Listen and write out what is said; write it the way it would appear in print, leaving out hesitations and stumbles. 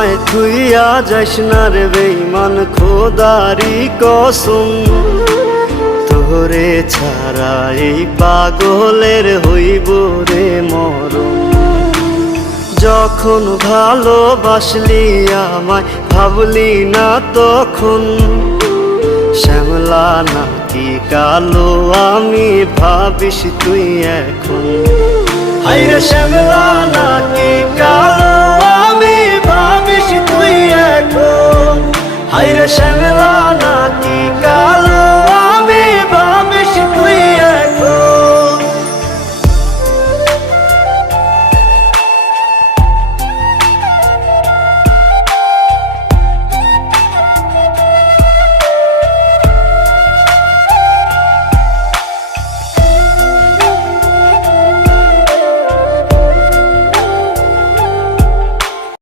আমায় থুইয়া যাস না রে বেঈমান, খোদারি কসম। তোরে ছাড়া এই পাগলের হইব রে মরণ। যখন ভালোবাসলি আমায় ভাবলি না তখন, শ্যামলা নাকি কালো আমি ভাবিস তুই এখন। হায়রে শ্যামলা নাকি কালো